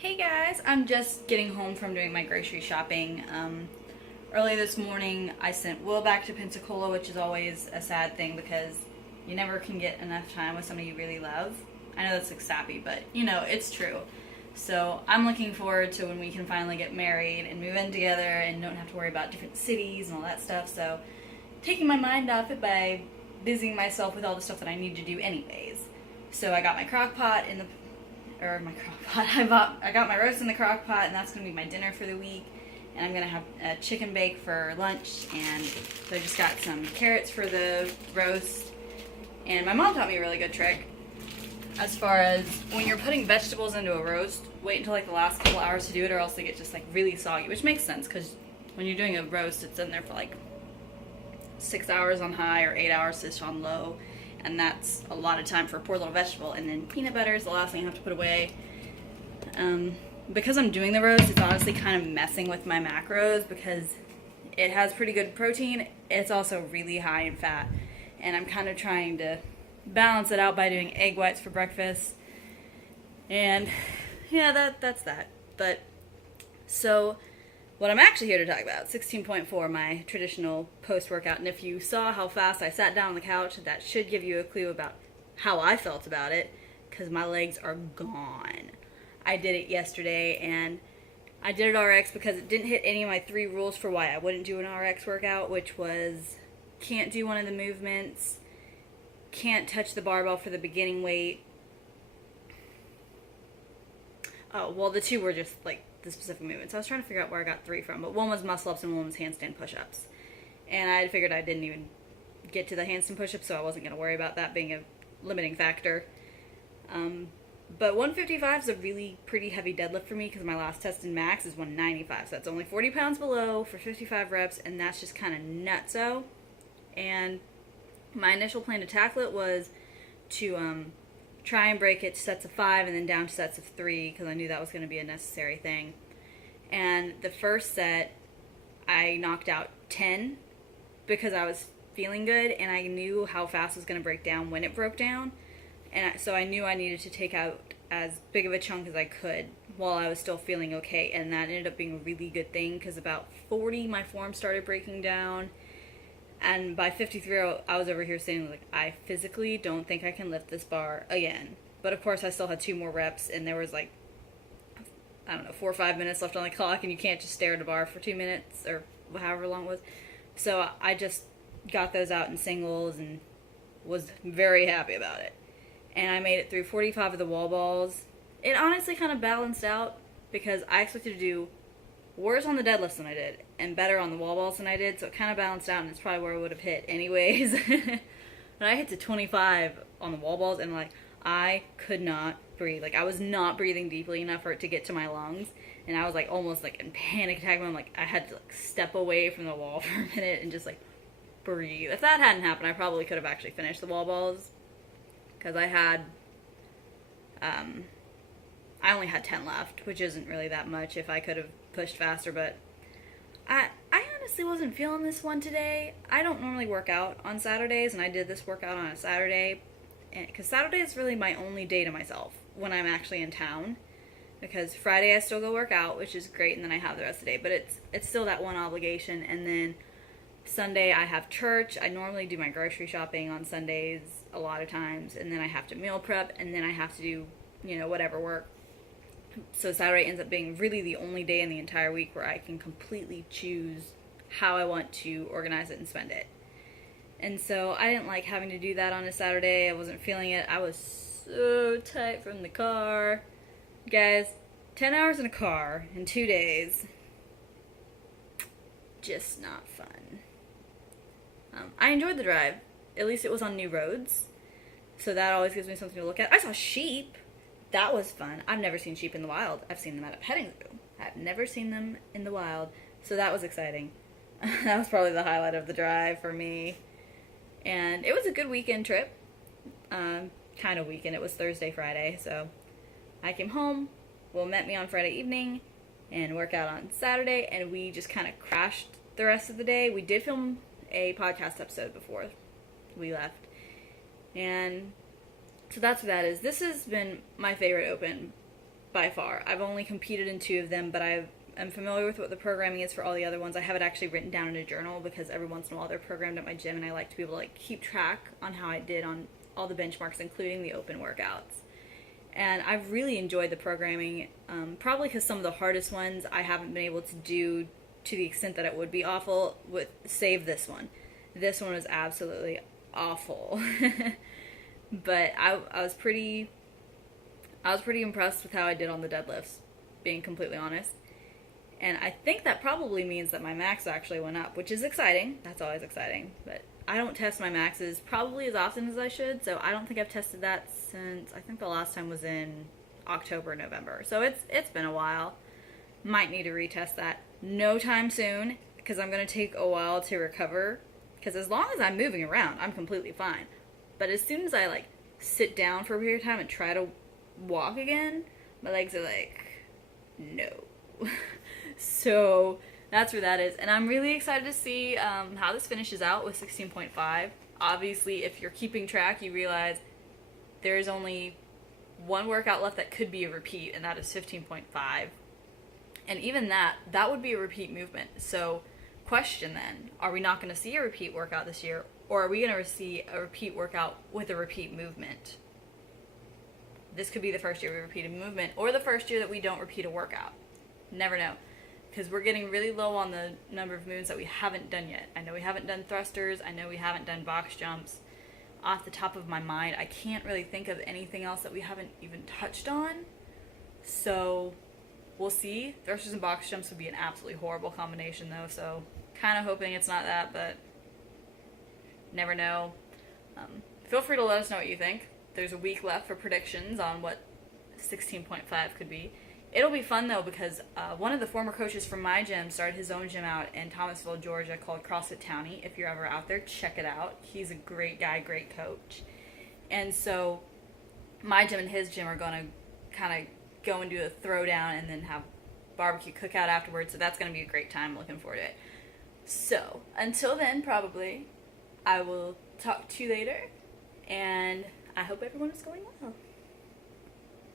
Hey guys, I'm just getting home from doing my grocery shopping. Early this morning, I sent Will back to Pensacola, which is always a sad thing because you never can get enough time with somebody you really love. I know that's like sappy, but it's true. So I'm looking forward to when we can finally get married and move in together and don't have to worry about different cities and all that stuff. So taking my mind off it by busying myself with all the stuff that I need to do anyways. So I got my crock pot in the or my crock pot. I got my roast in the crock pot, and that's gonna be my dinner for the week. And I'm gonna have a chicken bake for lunch, and so I just got some carrots for the roast. And my mom taught me a really good trick as far as when you're putting vegetables into a roast, wait until like the last couple hours to do it, or else they get just like really soggy, which makes sense because when you're doing a roast, it's in there for like 6 hours on high or 8 hours on low, and that's a lot of time for a poor little vegetable. And then peanut butter is the last thing I have to put away. Because I'm doing the roast, it's honestly kind of messing with my macros because it has pretty good protein. It's also really high in fat, and I'm kind of trying to balance it out by doing egg whites for breakfast. And yeah, that's that. But so what I'm actually here to talk about, 16.4, my traditional post-workout. And if you saw how fast I sat down on the couch, that should give you a clue about how I felt about it, because my legs are gone. I did it yesterday, and I did it RX because it didn't hit any of my 3 rules for why I wouldn't do an RX workout, which was can't do one of the movements, can't touch the barbell for the beginning weight. Oh, well, the 2 were just like the specific movements. I was trying to figure out where I got 3 from, but one was muscle ups and one was handstand push-ups. And I figured I didn't even get to the handstand push-ups, so I wasn't going to worry about that being a limiting factor. But 155 is a really pretty heavy deadlift for me because my last tested max is 195, so that's only 40 pounds below for 55 reps, and that's just kind of nutso. And my initial plan to tackle it was to try and break it to sets of 5 and then down to sets of 3 because I knew that was going to be a necessary thing. And the first set, I knocked out 10 because I was feeling good and I knew how fast it was going to break down when it broke down. And so I knew I needed to take out as big of a chunk as I could while I was still feeling okay. And that ended up being a really good thing because about 40, my form started breaking down. And by 53, I was over here saying, like, I physically don't think I can lift this bar again. But of course, I still had 2 more reps, and there was like, I don't know, 4 or 5 minutes left on the clock, and you can't just stare at a bar for 2 minutes, or however long it was. So I just got those out in singles and was very happy about it. And I made it through 45 of the wall balls. It honestly kind of balanced out because I expected to do worse on the deadlifts than I did and better on the wall balls than I did, so it kind of balanced out, and it's probably where I would have hit anyways. But I hit to 25 on the wall balls, and like I could not breathe. Like I was not breathing deeply enough for it to get to my lungs, and I was like almost like in panic attack mode. Like I had to like step away from the wall for a minute and just like breathe. If that hadn't happened, I probably could have actually finished the wall balls because I only had 10 left, which isn't really that much if I could have pushed faster, but I honestly wasn't feeling this one today. I don't normally work out on Saturdays, and I did this workout on a Saturday, because Saturday is really my only day to myself when I'm actually in town, because Friday I still go work out, which is great, and then I have the rest of the day, but it's still that one obligation. And then Sunday I have church. I normally do my grocery shopping on Sundays a lot of times, and then I have to meal prep, and then I have to do, whatever work. So Saturday ends up being really the only day in the entire week where I can completely choose how I want to organize it and spend it. And so I didn't like having to do that on a Saturday. I wasn't feeling it. I was so tight from the car. Guys, 10 hours in a car in 2 days. Just not fun. I enjoyed the drive. At least it was on new roads. So that always gives me something to look at. I saw sheep. That was fun. I've never seen sheep in the wild. I've seen them at a petting zoo. I've never seen them in the wild. So that was exciting. That was probably the highlight of the drive for me. And it was a good weekend trip. Kind of weekend. It was Thursday, Friday. So I came home. Will met me on Friday evening and work out on Saturday. And we just kind of crashed the rest of the day. We did film a podcast episode before we left. And so that's what that is. This has been my favorite open by far. I've only competed in 2 of them, but I'm familiar with what the programming is for all the other ones. I have it actually written down in a journal because every once in a while they're programmed at my gym, and I like to be able to like keep track on how I did on all the benchmarks, including the open workouts. And I've really enjoyed the programming, probably because some of the hardest ones I haven't been able to do to the extent that it would be awful, save this one. This one was absolutely awful. But I was pretty impressed with how I did on the deadlifts, being completely honest. And I think that probably means that my max actually went up, which is exciting. That's always exciting. But I don't test my maxes probably as often as I should, so I don't think I've tested that since, I think the last time was in October, November. So it's been a while. Might need to retest that. No time soon, because I'm going to take a while to recover. Because as long as I'm moving around, I'm completely fine. But as soon as I like sit down for a period of time and try to walk again, my legs are like, no. So that's where that is. And I'm really excited to see how this finishes out with 16.5. Obviously, if you're keeping track, you realize there's only one workout left that could be a repeat, and that is 15.5. And even that would be a repeat movement. So question then, are we not going to see a repeat workout this year, or are we going to see a repeat workout with a repeat movement? This could be the first year we repeat a movement, or the first year that we don't repeat a workout. Never know. Because we're getting really low on the number of movements that we haven't done yet. I know we haven't done thrusters. I know we haven't done box jumps. Off the top of my mind, I can't really think of anything else that we haven't even touched on. So we'll see. Thrusters and box jumps would be an absolutely horrible combination though, so kind of hoping it's not that, but never know. Feel free to let us know what you think. There's a week left for predictions on what 16.5 could be. It'll be fun though, because one of the former coaches from my gym started his own gym out in Thomasville, Georgia, called CrossFit Townie. If you're ever out there, check it out. He's a great guy, great coach. And so my gym and his gym are going to kind of go and do a throwdown and then have barbecue cookout afterwards. So that's going to be a great time. Looking forward to it. So until then, probably, I will talk to you later. And I hope everyone is going well.